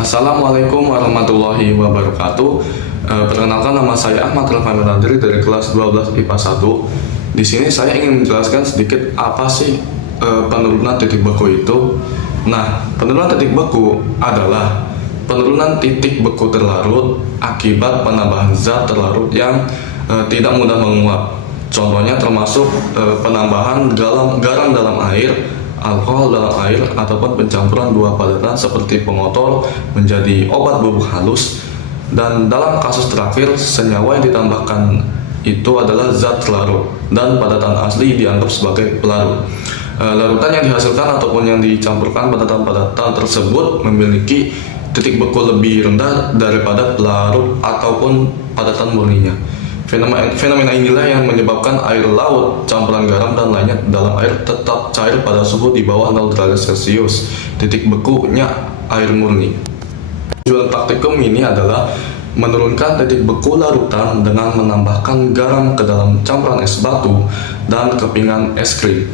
Assalamualaikum warahmatullahi wabarakatuh. Perkenalkan, nama saya Ahmad Raffi Nadri dari kelas 12 IPA 1. Di sini saya ingin menjelaskan sedikit apa sih penurunan titik beku itu. Nah, penurunan titik beku adalah penurunan titik beku terlarut akibat penambahan zat terlarut yang tidak mudah menguap. Contohnya termasuk penambahan garam dalam air, alkohol dalam air, ataupun pencampuran dua padatan seperti pengotor menjadi obat bubuk halus. Dan dalam kasus terakhir, senyawa yang ditambahkan itu adalah zat larut dan padatan asli dianggap sebagai pelarut. Larutan yang dihasilkan ataupun yang dicampurkan padatan-padatan tersebut memiliki titik beku lebih rendah daripada pelarut ataupun padatan murninya. Fenomena inilah yang menyebabkan air laut, campuran garam dan lainnya dalam air tetap cair pada suhu di bawah 0 derajat Celcius. Titik bekunya air murni. Tujuan praktikum ini adalah menurunkan titik beku larutan dengan menambahkan garam ke dalam campuran es batu dan kepingan es krim.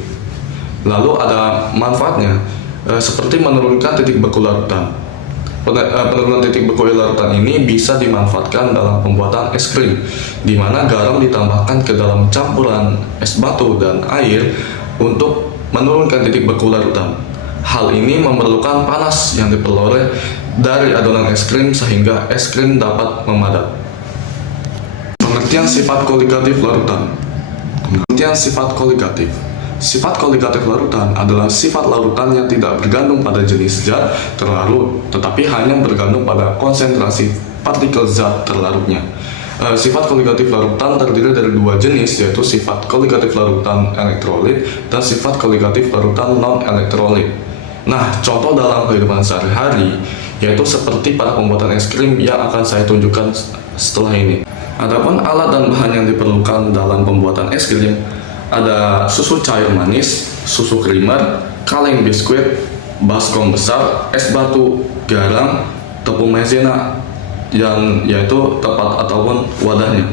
Lalu ada manfaatnya, seperti menurunkan titik beku larutan. Penurunan titik beku larutan ini bisa dimanfaatkan dalam pembuatan es krim, di mana garam ditambahkan ke dalam campuran es batu dan air untuk menurunkan titik beku larutan. Hal ini memerlukan panas yang diperoleh dari adonan es krim sehingga es krim dapat memadat. Pengertian sifat koligatif larutan. Pengertian sifat koligatif. Sifat koligatif larutan adalah sifat larutan yang tidak bergantung pada jenis zat terlarut, tetapi hanya bergantung pada konsentrasi partikel zat terlarutnya. Sifat koligatif larutan terdiri dari dua jenis, yaitu sifat koligatif larutan elektrolit dan sifat koligatif larutan non-elektrolit. Nah, contoh dalam kehidupan sehari-hari yaitu seperti pada pembuatan es krim yang akan saya tunjukkan setelah ini. Adapun alat dan bahan yang diperlukan dalam pembuatan es krim ada susu cair manis, susu krimer, kaleng biskuit, baskom besar, es batu, garam, tepung maizena, yang yaitu tempat ataupun wadahnya.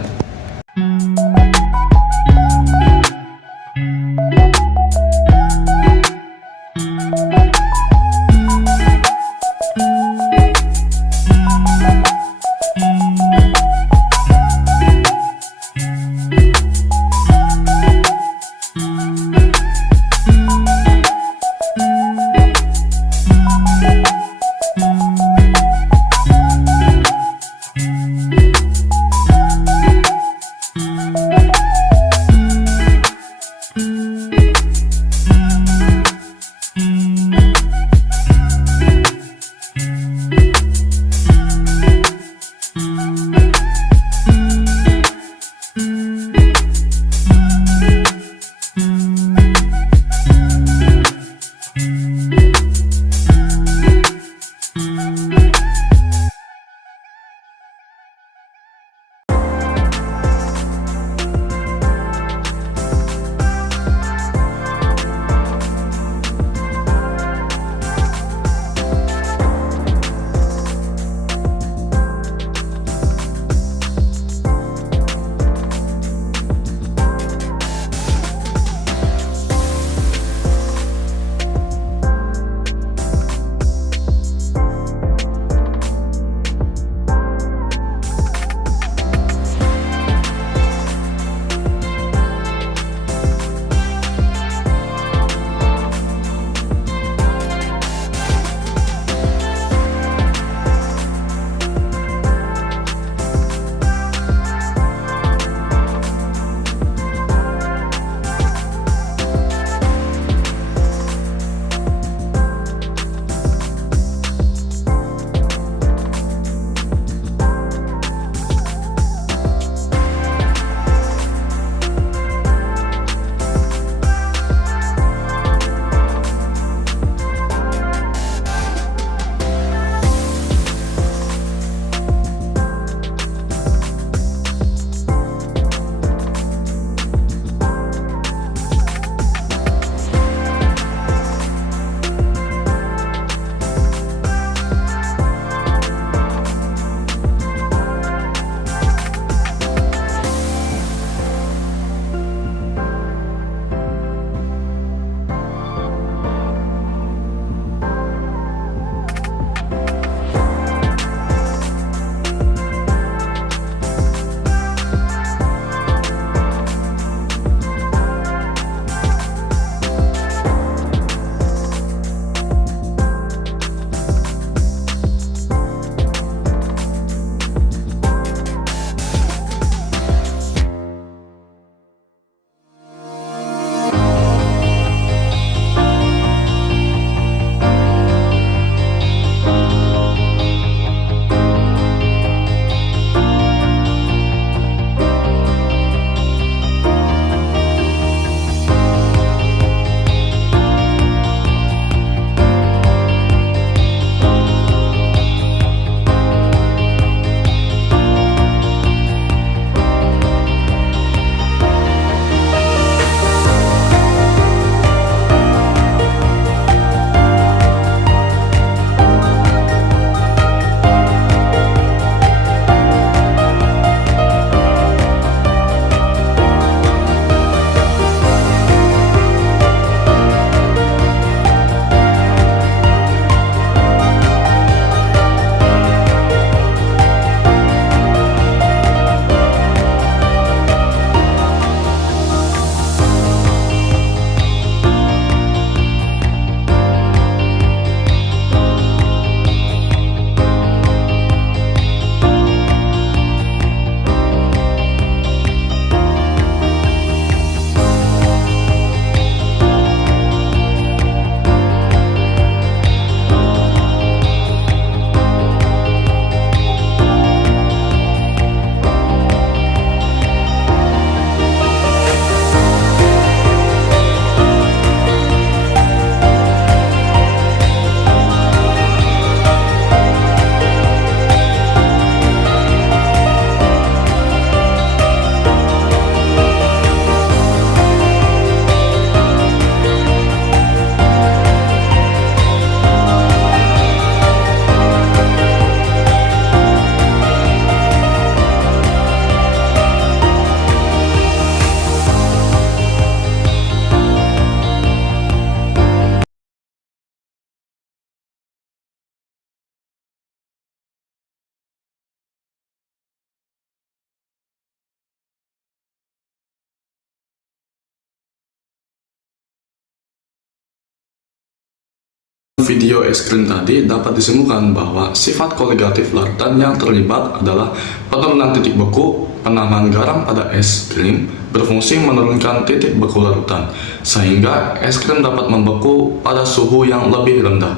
video es krim tadi dapat disimpulkan bahwa sifat koligatif larutan yang terlibat adalah penurunan titik beku. Penambahan garam pada es krim berfungsi menurunkan titik beku larutan, sehingga es krim dapat membeku pada suhu yang lebih rendah.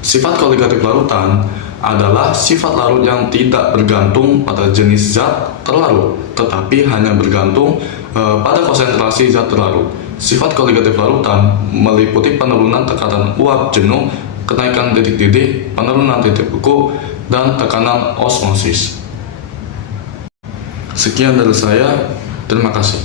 Sifat koligatif larutan adalah sifat larut yang tidak bergantung pada jenis zat terlarut, tetapi hanya bergantung pada konsentrasi zat terlarut. Sifat koligatif larutan meliputi penurunan tekanan uap jenuh, kenaikan titik didih, penurunan titik beku, dan tekanan osmosis. Sekian dari saya, terima kasih.